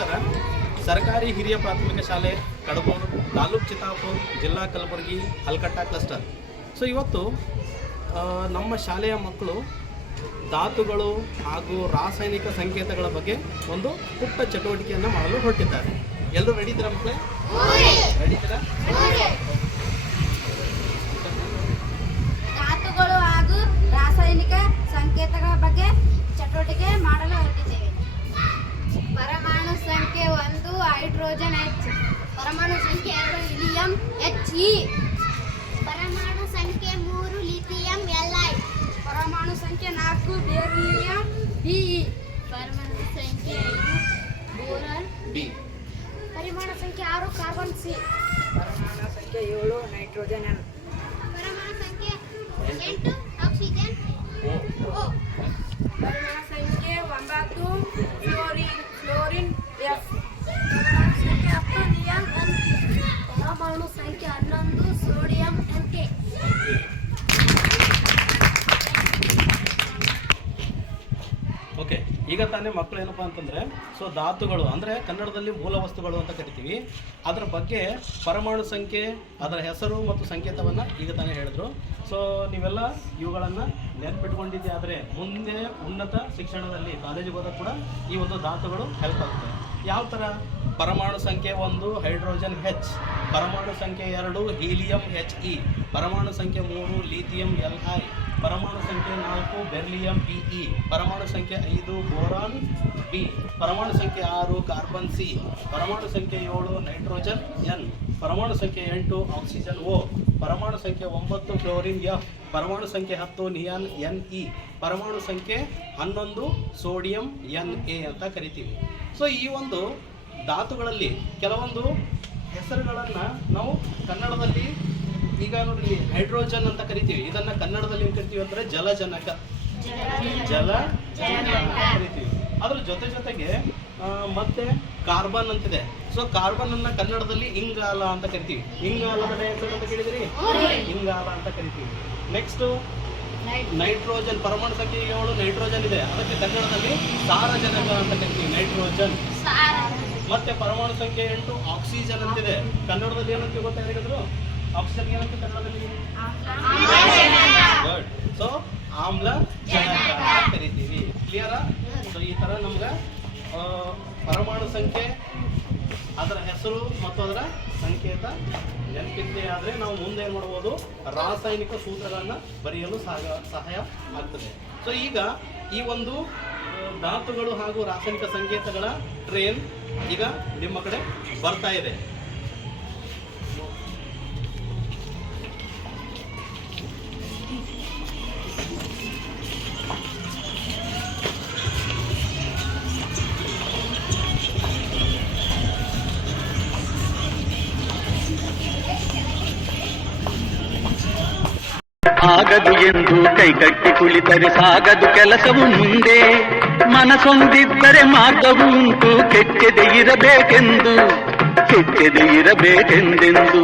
ನಮಸ್ಕಾರ. ಸರ್ಕಾರಿ ಹಿರಿಯ ಪ್ರಾಥಮಿಕ ಶಾಲೆ ಕಡಬೂರು, ತಾಲೂಕು ಚಿತ್ತಾಪುರ, ಜಿಲ್ಲಾ ಕಲಬುರಗಿ, ಹಲ್ಕಟ್ಟ ಕ್ಲಸ್ಟರ್. ಸೊ ಇವತ್ತು ನಮ್ಮ ಶಾಲೆಯ ಮಕ್ಕಳು ಧಾತುಗಳು ಹಾಗೂ ರಾಸಾಯನಿಕ ಸಂಕೇತಗಳ ಬಗ್ಗೆ ಒಂದು ಪುಟ್ಟ ಚಟುವಟಿಕೆಯನ್ನು ಮಾಡಲು ಹೊರಟಿದ್ದಾರೆ. ಎಲ್ಲರೂ ರೆಡಿ ಇದ್ದೀರಾ ಮಕ್ಕಳೇ? ರೆಡಿ ಇದ್ದೀರಾ? ಧಾತುಗಳು ಹಾಗೂ ರಾಸಾಯನಿಕ ಸಂಕೇತಗಳ ಬಗ್ಗೆ ಚಟುವಟಿಕೆ ಮಾಡಲು ಹೊರಟಿದ್ದೇವೆ. ಪರಮಾಣು ಸಂಖ್ಯೆ 1 ಹೈಡ್ರೋಜನ್ H, ಪರಮಾಣು ಸಂಖ್ಯೆ 2 ಹೀಲಿಯಂ He, ಪರಮಾಣು ಸಂಖ್ಯೆ 3 ಲಿಥಿಯಂ Li, ಪರಮಾಣು ಸಂಖ್ಯೆ 4 ಬೆರಿಲಿಯಂ Be, ಪರಮಾಣು ಸಂಖ್ಯೆ 5 ಬೋರಾನ್ B, ಪರಮಾಣು ಸಂಖ್ಯೆ 6 ಕಾರ್ಬನ್ C, ಪರಮಾಣು ಸಂಖ್ಯೆ 7 ನೈಟ್ರೋಜನ್ N, ಪರಮಾಣು ಸಂಖ್ಯೆ 8 ಆಕ್ಸಿಜನ್ O, ಪರಮಾಣು ಸಂಖ್ಯೆ 9 ಫ್ಲೋರಿನ್ F, ಪರಮಾಣು ಸಂಖ್ಯೆ 10 ನಿಯಾನ್ N, ಪರಮಾಣು ಸಂಖ್ಯೆ 11 ಸೋಡಿಯಂ Nk. ಓಕೆ. ಈಗ ತಾನೇ ಮಕ್ಕಳು ಏನಪ್ಪ ಅಂತಂದರೆ, ಸೊ ಧಾತುಗಳು ಅಂದರೆ ಕನ್ನಡದಲ್ಲಿ ಮೂಲ ವಸ್ತುಗಳು ಅಂತ ಕರಿತೀವಿ. ಅದರ ಬಗ್ಗೆ ಪರಮಾಣು ಸಂಖ್ಯೆ, ಅದರ ಹೆಸರು ಮತ್ತು ಸಂಕೇತವನ್ನು ಈಗ ತಾನೇ ಹೇಳಿದ್ರು. ಸೊ ನೀವೆಲ್ಲ ಇವುಗಳನ್ನು ನೆನಪಿಟ್ಕೊಂಡಿದ್ದೆ ಆದರೆ ಮುಂದೆ ಉನ್ನತ ಶಿಕ್ಷಣದಲ್ಲಿ ಕಾಲೇಜಿಗೆ ಹೋದಾಗ ಕೂಡ ಈ ಒಂದು ಧಾತುಗಳು ಹೆಲ್ಪ್ ಆಗುತ್ತೆ. ಯಾವ ಥರ? ಪರಮಾಣು ಸಂಖ್ಯೆ 1 ಹೈಡ್ರೋಜನ್ H, ಪರಮಾಣು ಸಂಖ್ಯೆ 2 ಹೀಲಿಯಂ He, ಪರಮಾಣು ಸಂಖ್ಯೆ 3 ಲಿಥಿಯಂ Li, ಪರಮಾಣು ಸಂಖ್ಯೆ 4 ಬೆರಿಲಿಯಂ Be, ಪರಮಾಣು ಸಂಖ್ಯೆ 5 ಬೋರಾನ್ B, ಪರಮಾಣು ಸಂಖ್ಯೆ 6 ಕಾರ್ಬನ್ C, ಪರಮಾಣು ಸಂಖ್ಯೆ 7 ನೈಟ್ರೋಜನ್ N, ಪರಮಾಣು ಸಂಖ್ಯೆ 8 ಆಕ್ಸಿಜನ್ O, ಪರಮಾಣು ಸಂಖ್ಯೆ 9 ಫ್ಲೋರಿನ್ F, ಪರಮಾಣು ಸಂಖ್ಯೆ 10 ನಿಯಾನ್ Ne, ಪರಮಾಣು ಸಂಖ್ಯೆ 11 ಸೋಡಿಯಂ Na ಅಂತ ಕರಿತೀವಿ. ಸೊ ಈ ಒಂದು ಧಾತುಗಳಲ್ಲಿ ಕೆಲವೊಂದು ಹೆಸರುಗಳನ್ನು ನಾವು ಕನ್ನಡದಲ್ಲಿ ಈಗ ನೋಡಿ ಹೈಡ್ರೋಜನ್ ಅಂತ ಕರಿತೀವಿ. ಇದನ್ನು ಕನ್ನಡದಲ್ಲಿ ಏನು ಕರಿತೀವಿ ಅಂದರೆ ಜಲಜನಕ ಅಂತ ಕರಿತೀವಿ. ಅದ್ರ ಜೊತೆಗೆ ಮತ್ತೆ ಕಾರ್ಬನ್ ಅಂತಿದೆ. ಸೊ ಕಾರ್ಬನ್ ಅನ್ನ ಕನ್ನಡದಲ್ಲಿ ಇಂಗಾಲ ಅಂತ ಕರಿತೀವಿ. ಇಂಗಾಲದ ಡೈಆಕ್ಸೈಡ್ ಅಂತ ಕೇಳಿದಿರಿ? ಇಂಗಾಲ ಅಂತ ಕರಿತೀವಿ. ನೆಕ್ಸ್ಟ್ ನೈಟ್ರೋಜನ್, ಪರಮಾಣು ಸಂಖ್ಯೆ 7 ನೈಟ್ರೋಜನ್ ಇದೆ, ಅದಕ್ಕೆ ಕನ್ನಡದಲ್ಲಿ ಸಾರಜನಕ ಅಂತ ಕರಿತೀವಿ, ನೈಟ್ರೋಜನ್. ಮತ್ತೆ ಪರಮಾಣು ಸಂಖ್ಯೆ 8 ಆಕ್ಸಿಜನ್ ಅಂತಿದೆ, ಕನ್ನಡದಲ್ಲಿ ಏನಂತ ಗೊತ್ತಾ ಹೇಳಿದ್ರು? ಆಕ್ಸಿಜನ್ ಏನಂತ ಕನ್ನಡದಲ್ಲಿ? ಗುಡ್. ಸೊ ಆಮ್ಲಜನಕ ಅಂತ ಕರಿತೀವಿ. ಕ್ಲಿಯರಾ? ಸೊ ಈ ಥರ ನಮ್ಗೆ ಪರಮಾಣು ಸಂಖ್ಯೆ, ಅದರ ಹೆಸರು ಮತ್ತು ಅದರ ಸಂಕೇತ ನೆನಪಿದ್ದೇ ಆದರೆ ನಾವು ಮುಂದೆ ಏನು ಮಾಡ್ಬೋದು? ರಾಸಾಯನಿಕ ಸೂತ್ರಗಳನ್ನು ಬರೆಯಲು ಸಹಾಯ ಆಗ್ತದೆ. ಸೊ ಈಗ ಈ ಒಂದು ಧಾತುಗಳು ಹಾಗೂ ರಾಸಾಯನಿಕ ಸಂಕೇತಗಳ ಟ್ರೇನ್ ಈಗ ನಿಮ್ಮ ಕಡೆ ಬರ್ತಾ ಇದೆ. ಆಗದು ಎಂದು ಕೈಕಟ್ಟಿ ಕುಳಿತರೆ ಸಾಗದು ಕೆಲಸವು ಮುಂದೆ. ಮನಸೊಂದಿದ್ದರೆ ಮಾರ್ಗವು ಉಂಟು, ಕೆಚ್ಚದೆ ಇರಬೇಕೆಂದೆಂದು